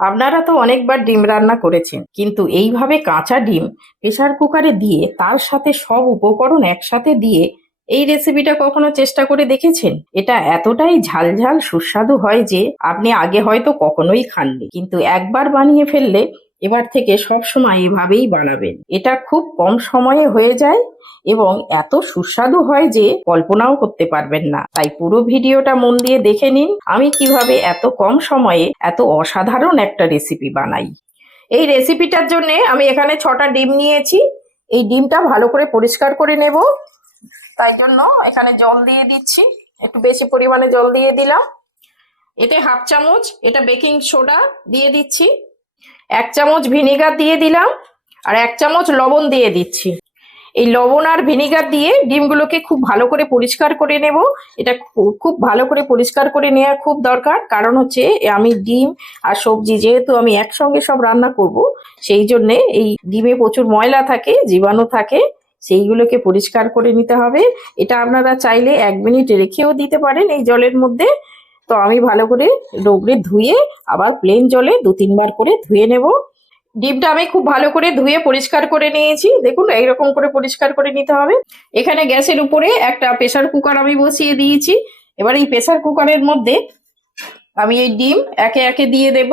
আপনারা তো অনেকবার ডিম রান্না করেছেন, কিন্তু এইভাবে কাঁচা ডিম প্রেসার কুকারে দিয়ে তার সাথে সব উপকরণ একসাথে দিয়ে এই রেসিপিটা কখনো চেষ্টা করে দেখেছেন? এটা এতটাই ঝালঝাল সুস্বাদু হয় যে আপনি আগে হয়তো কখনোই খাননি, কিন্তু একবার বানিয়ে ফেললে এবার থেকে সব সময় এভাবেই বানাবেন। এটা খুব কম সময়ে হয়ে যায় এবং এত সুস্বাদু হয় যে কল্পনাও করতে পারবেন না। তাই পুরো ভিডিওটা মন দিয়ে দেখে নিন আমি কিভাবে এত কম সময়ে এত অসাধারণ একটা রেসিপি বানাই। এই রেসিপিটার জন্য আমি এখানে 6টা ডিম নিয়েছি। এই ডিমটা ভালো করে পরিষ্কার করে নেব, তাই জন্য এখানে জল দিয়ে দিচ্ছি। একটু বেশি পরিমাণে জল দিয়ে দিলাম। এতে হাফ চামচ এটা বেকিং সোডা দিয়ে দিচ্ছি, 1 চামচ ভিনেগার দিয়ে দিলাম, আর 1 চামচ লবণ দিয়ে দিচ্ছি। এই লবণ আর ভিনেগার দিয়ে ডিমগুলোকে খুব ভালো করে পরিষ্কার করে নেব। এটা খুব ভালো করে পরিষ্কার করে নেওয়া খুব দরকার, কারণ হচ্ছে আমি ডিম আর সবজি যেহেতু আমি একসঙ্গে সব রান্না করব, সেই জন্যে এই ডিমে প্রচুর ময়লা থাকে, জীবাণু থাকে, সেইগুলোকে পরিষ্কার করে নিতে হবে। এটা আপনারা চাইলে 1 মিনিট রেখেও দিতে পারেন এই জলের মধ্যে। তো আমি ভালো করে রগড়ে ধুয়ে আবার প্লেন জলে 2-3 বার করে ধুয়ে নেব। ডিমটা আমি খুব ভালো করে ধুয়ে পরিষ্কার করে নিয়েছি, দেখুন এইরকম করে পরিষ্কার করে নিতে হবে। এখানে গ্যাসের উপরে একটা প্রেসার কুকার আমি বসিয়ে দিয়েছি। এবার এই প্রেসার কুকারের মধ্যে আমি এই ডিম একে একে দিয়ে দেব।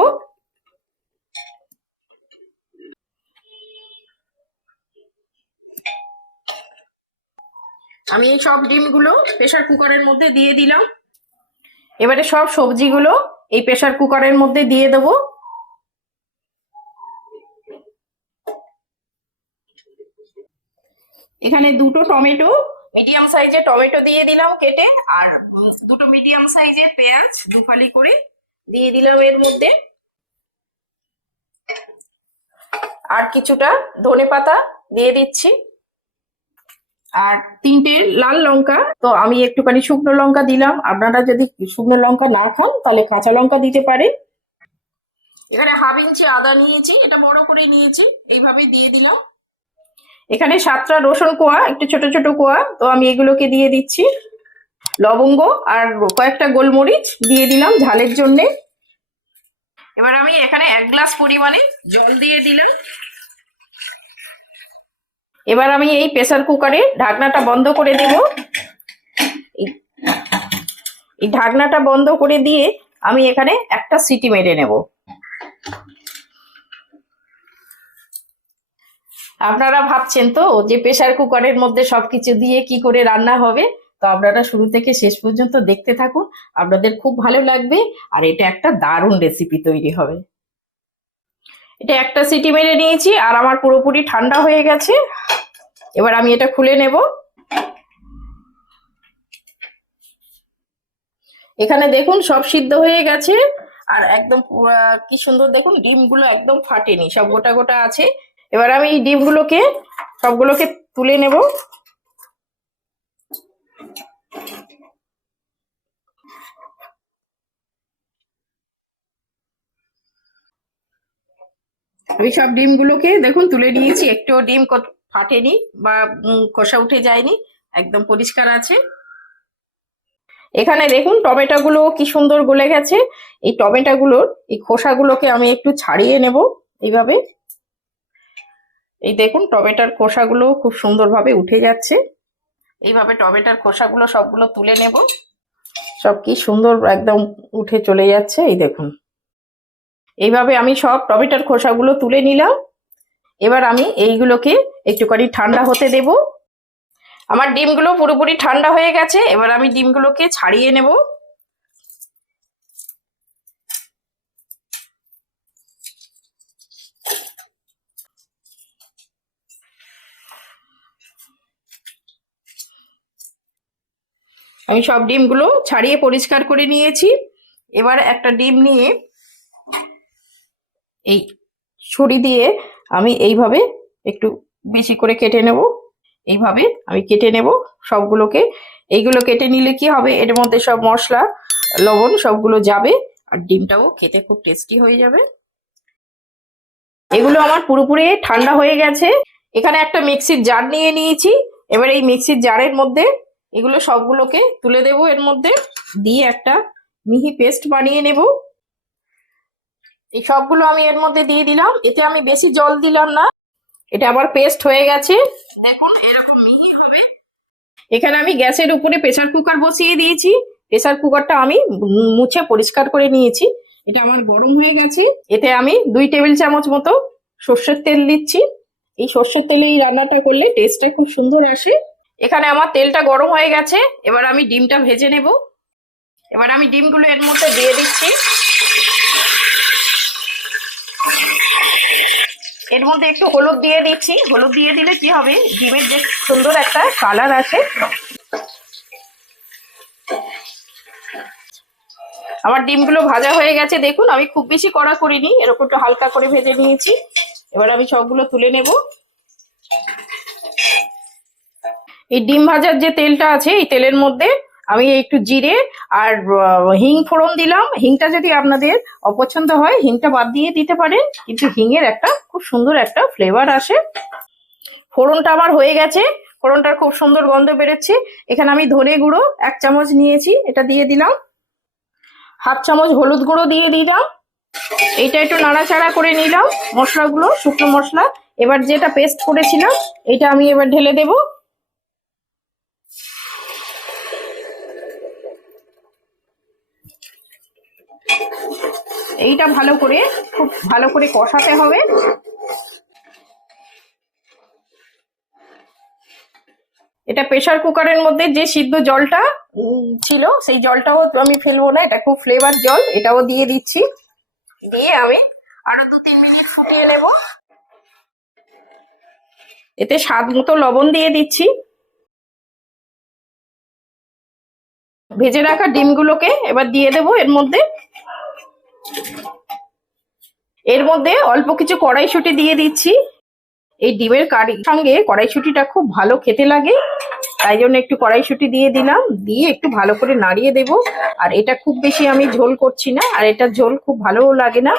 আমি এই সব ডিমগুলো প্রেসার কুকারের মধ্যে দিয়ে দিলাম। এবারে সব সবজিগুলো এই প্রেসার কুকারের মধ্যে দিয়ে দেবো। এখানে 2টো টমেটো, মিডিয়াম সাইজের টমেটো দিয়ে দিলাম কেটে, আর 2টো মিডিয়াম সাইজের পেঁয়াজ 2 ফালি করে দিয়ে দিলাম এর মধ্যে, আর কিছুটা ধনেপাতা দিয়ে দিচ্ছি, আর 3টে লাল লঙ্কা। তো আমি একটুখানি শুকনো লঙ্কা দিলাম, আপনারা যদি শুকনো লঙ্কা না খান তাহলে কাঁচা লঙ্কা দিতে পারেন। এখানে হাফ ইঞ্চি আদা নিয়েছি, এটা বড় করে নিয়েছি, এইভাবে দিয়ে দিলাম। এখানে 7টা রসুন কোয়া, একটু ছোট ছোট কোয়া, তো আমি এগুলোকে দিয়ে দিচ্ছি। লবঙ্গ আর কয়েকটা গোলমরিচ দিয়ে দিলাম ঝালের জন্যে। এবার আমি এখানে 1 গ্লাস পরিমাণে জল দিয়ে দিলাম। এবার আমি এই প্রেসার কুকারে ঢাকনাটা বন্ধ করে দেব। এই ঢাকনাটা বন্ধ করে দিয়ে আমি এখানে একটা সিটি মেরে নেব। আপনারা ভাবছেন তো যে প্রেসার কুকারের মধ্যে সবকিছু দিয়ে কি করে রান্না হবে, তো আপনারা শুরু থেকে শেষ পর্যন্ত দেখতে থাকুন, আপনাদের খুব ভালো লাগবে, আর এটা একটা দারুণ রেসিপি তৈরি হবে। এটা একটা সিটি মেরে নিয়েছি আর আমার পুরোপুরি ঠান্ডা হয়ে গেছে। এবার আমি এটা খুলে নেব। এখানে দেখুন সব সিদ্ধ হয়ে গেছে, আর একদম কি সুন্দর দেখুন ডিমগুলো একদম ফাটেনি, সব গোটা গোটা আছে। এবার আমি এই ডিমগুলোকে সবগুলোকে তুলে নেব। আমি সব ডিমগুলোকে দেখুন তুলে নিয়েছি, একটুও ডিম ফাটেনি বা খোসা উঠে যায়নি, একদম পরিষ্কার আছে। এখানে দেখুন টমেটোগুলো কি সুন্দর গলে গেছে। এই টমেটোগুলোর এই খোসাগুলোকে আমি একটু ছাড়িয়ে নেব এইভাবে। এই দেখুন টমেটোর খোসাগুলো খুব সুন্দরভাবে উঠে যাচ্ছে। এইভাবে টমেটোর খোসাগুলো সবগুলো তুলে নেব। সব কি সুন্দর একদম উঠে চলে যাচ্ছে, এই দেখুন। এইভাবে আমি সব টমেটোর খোসাগুলো তুলে নিলাম। এবার আমি এইগুলোকে একটুখানি ঠান্ডা হতে দেব। আমার ডিমগুলো পুরোপুরি ঠান্ডা হয়ে গেছে, এবার আমি ডিমগুলোকে ছাড়িয়ে নেব। আমি সব ডিমগুলো ছাড়িয়ে পরিষ্কার করে নিয়েছি। এবার একটা ডিম নিয়ে এই ছুরি দিয়ে আমি এইভাবে একটু বেশি করে কেটে নেব। এইভাবে আমি কেটে নেব সবগুলোকে। এইগুলো কেটে নিলে কি হবে, এর মধ্যে সব মশলা লবণ সবগুলো যাবে, আর ডিমটাও খেতে খুব টেস্টি হয়ে যাবে। এগুলো আমার পুরোপুরি ঠান্ডা হয়ে গেছে। এখানে একটা মিক্সির জার নিয়ে নিয়েছি। এবার এই মিক্সির জারের মধ্যে এগুলো সবগুলোকে তুলে দেবো, এর মধ্যে দিয়ে একটা মিহি পেস্ট বানিয়ে নেব। এই সবগুলো আমি এর মধ্যে দিয়ে দিলাম, এতে আমি বেশি জল দিলাম না। এটা আবার পেস্ট হয়ে গেছে, দেখুন এরকম মিহি হবে। এখানে আমি গ্যাসের উপরে প্রেসার কুকার বসিয়ে দিয়েছি। প্রেসার কুকারটা আমি মুছে পরিষ্কার করে নিয়েছি। এটা আমার গরম হয়ে গেছে। এতে আমি 2 টেবিল চামচ মতো সর্ষের তেল দিচ্ছি। এই সর্ষের তেলে এই রান্নাটা করলে টেস্টটা খুব সুন্দর আসে। এখানে আমার তেলটা গরম হয়ে গেছে, এবার আমি ডিমটা ভেজে নেব। এবার আমি ডিমগুলো এর মধ্যে দিয়ে দিচ্ছি। এর মধ্যে একটু হলুদ দিয়ে দিচ্ছি। হলুদ দিয়ে দিলে কি হবে, ডিমের যে সুন্দর একটা কালার আসে। আমার ডিমগুলো ভাজা হয়ে গেছে, দেখুন আমি খুব বেশি কড়া করিনি, এরকম একটু হালকা করে ভেজে নিয়েছি। এবার আমি সবগুলো তুলে নেব। এই ডিম ভাজার যে তেলটা আছে, এই তেলের মধ্যে আমি একটু জিরে আর হিং ফোড়ন দিলাম। হিংটা যদি আপনাদের অপছন্দ হয় হিংটা বাদ দিয়ে দিতে পারেন, কিন্তু হিঙের একটা খুব সুন্দর একটা ফ্লেভার আসে। ফোড়নটা আমার হয়ে গেছে, ফোড়নটার খুব সুন্দর গন্ধ বেরোচ্ছে। এখানে আমি ধনে গুঁড়ো 1 চামচ নিয়েছি, এটা দিয়ে দিলাম। 1/2 চামচ হলুদ গুঁড়ো দিয়ে দিলাম। এইটা একটু নাড়াচাড়া করে নিলাম মশলাগুলো, শুকনো মশলা। এবার যেটা পেস্ট করেছিলাম এটা আমি এবার ঢেলে দেব। এইটা ভালো করে, খুব ভালো করে কষাতে হবে। এটা প্রেসার কুকারের মধ্যে যে সিদ্ধ জলটা ছিল, সেই জলটাও আমি ফেলবো না, এটা খুব ফ্লেভার জল, এটাও দিয়ে দিচ্ছি। দিয়ে আমি আরো 2-3 মিনিট ফুটিয়ে নেব। এতে স্বাদ মতো লবণ দিয়ে দিচ্ছি। ভেজে রাখা ডিমগুলোকে এবার দিয়ে দেব এর মধ্যে। এর মধ্যে অল্প কিছু কড়াইশুঁটি দিয়ে দিচ্ছি। এই ডিমের কারির সঙ্গে কড়াইশুঁটিটা খুব ভালো খেতে লাগে, তাই জন্য একটু কড়াইশুঁটি দিয়ে দিলাম। দিয়ে একটু ভালো করে নাড়িয়ে দেব। আর এটা খুব বেশি আমি ঝোল করছি না, আর এটা ঝোল খুব ভালোও লাগে না।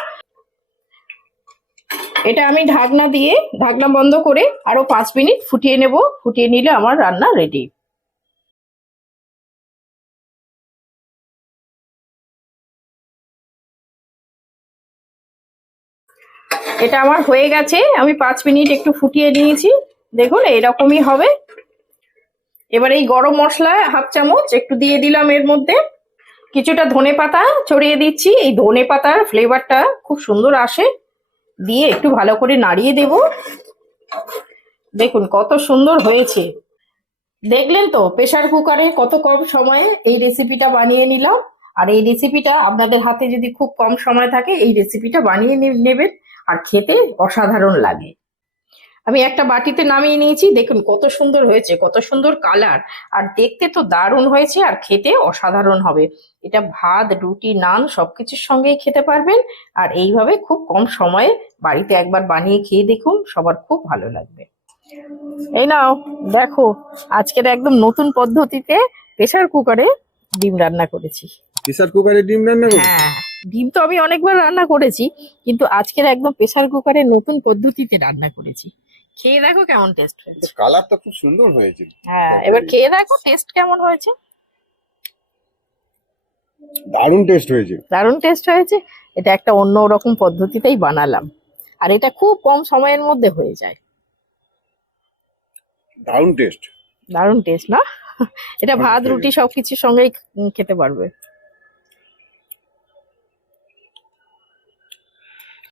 এটা আমি ঢাকনা দিয়ে, ঢাকনা বন্ধ করে আরো 5 মিনিট ফুটিয়ে নেব। ফুটিয়ে নিলে আমার রান্না রেডি। এটা আমার হয়ে গেছে, আমি 5 মিনিট একটু ফুটিয়ে নিয়েছি, দেখুন এইরকমই হবে। এবার এই গরম মশলা 1/2 চামচ একটু দিয়ে দিলাম এর মধ্যে। কিছুটা ধনে পাতা ছড়িয়ে দিচ্ছি, এই ধনে পাতার ফ্লেভারটা খুব সুন্দর আসে। দিয়ে একটু ভালো করে নাড়িয়ে দেব। দেখুন কত সুন্দর হয়েছে। দেখলেন তো প্রেসার কুকারে কত কম সময়ে এই রেসিপিটা বানিয়ে নিলাম। আর এই রেসিপিটা আপনাদের হাতে যদি খুব কম সময় থাকে, এই রেসিপিটা বানিয়ে নেবেন, আর খেতে অসাধারণ লাগে। আমি একটা বাটিতে নামিয়ে নিয়েছি, দেখুন কত সুন্দর হয়েছে, কত সুন্দর কালার, আর দেখতে তো দারুণ হয়েছে, আর খেতে অসাধারণ হবে। এটা ভাত, রুটি, নান সবকিছুর সঙ্গেই খেতে পারবেন। আর এইভাবে খুব কম সময়ে বাড়িতে একবার বানিয়ে খেয়ে দেখুন, সবার খুব ভালো লাগবে। এই নাও দেখো, আজকের একদম নতুন পদ্ধতিতে প্রেসার কুকারে ডিম রান্না করেছি। প্রেসার কুকারে ডিম রান্না করো? হ্যাঁ, ডিম তো আমি অনেকবার রান্না করেছি, কিন্তু আজকের একদম প্রেসার কুকারে নতুন পদ্ধতিতে রান্না করেছি। খেয়ে দেখো কেমন টেস্ট হয়েছে। কালারটা খুব সুন্দর হয়েছে। হ্যাঁ, এবার খেয়ে দেখো টেস্ট কেমন হয়েছে। দারুণ টেস্ট হয়েছে। দারুণ টেস্ট হয়েছে। এটা একটা অন্য রকম পদ্ধতিতেই বানালাম, আর এটা খুব কম সময়ের মধ্যে হয়ে যায়। দারুণ টেস্ট। দারুণ টেস্ট না? এটা ভাত, রুটি সবকিছুর সঙ্গেই খেতে পারবে।